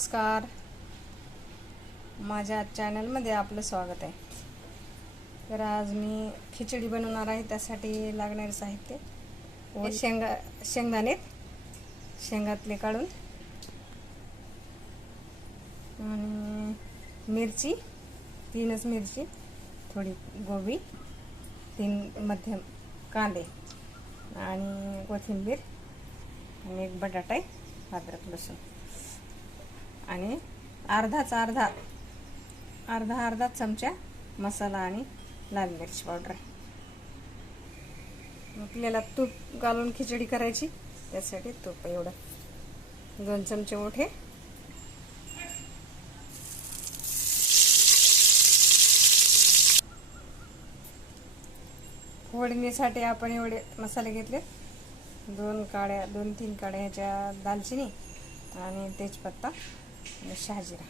नमस्कार, माझ्या चॅनलमध्ये आपलं स्वागत आहे। तर आज मी खिचडी बनवणार आहे। त्यासाठी लागणारे साहित्य शेंगदाणे शेंगातले काढून, आणि मिरची 3च मिरची, थोडी गोबी, 3 मध्यम कांदे आणि कोथिंबीर आणि 1 बटाटा, अद्रक लसूण आणि अर्धा चमचा मसाला आणि लाल मिरची पावडर। आपल्याला तूप घालून खिचडी करायची, त्यासाठी तूप एवढं 2 चमचे मोठे। फोडणीसाठी आपण एवढे मसाले घेतले, 2-3 काड्या ह्याच्या दालचिनी आणि तेजपत्ता आणि शहाजिरा।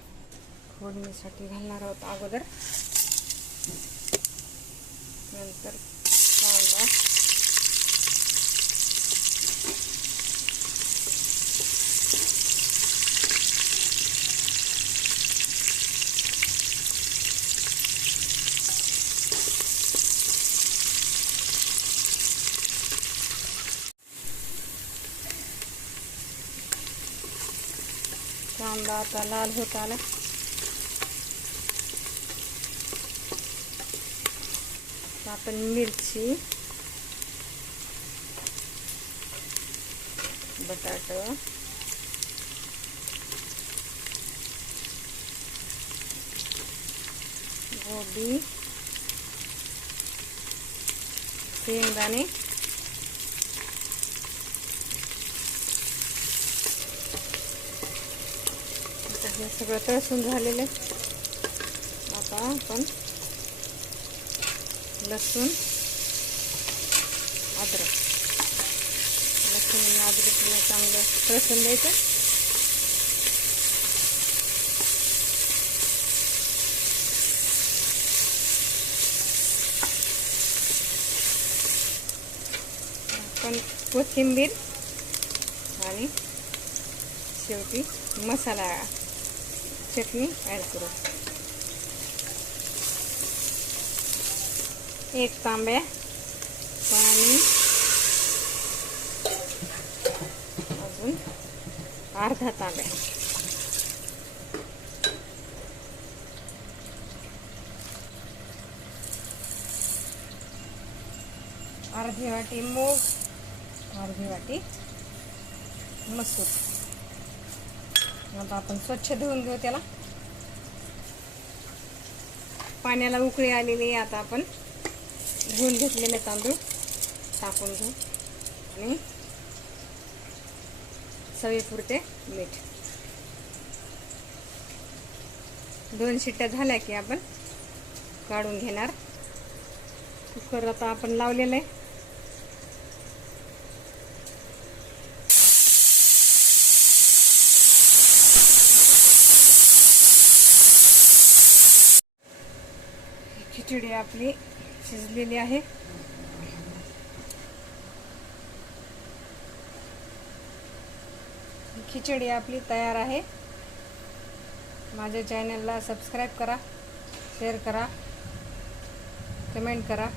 फोडणीसाठी घालणार आहोत अगोदर, नंतर कांदा, कांदा आता लाल होत आला। आपण मिरची, बटाटा, गोबी, शेंगदाणे, हे सगळं तळसून झालेलं। आता आपण लसूण, अद्रक आणि अद्रकला चांगलं तळसून द्यायचं। आपण कोथिंबीर आणि शेवटी मसाला चटणी ॲड करू। 1 तांब्या पाणी, अजून अर्धा तांब्या, अर्धी वाटी मूग, अर्धी वाटी मसूर। आता आपण स्वच्छ धुवून घेऊ त्याला। पाण्याला उकळी आलेली आहे। आता आपण धुवून घेतलेले तांदूळ टाकून घेऊ आणि चवीपुरते मीठ। 2 शिट्ट्या झाल्या की आपण काढून घेणार। कुकर आता आपण लावलेलं आहे। खिचडी आपली शिजलेली आहे। खिचडी आपली तयार आहे। माझ्या चॅनलला सबस्क्राईब करा, शेअर करा, कमेंट करा।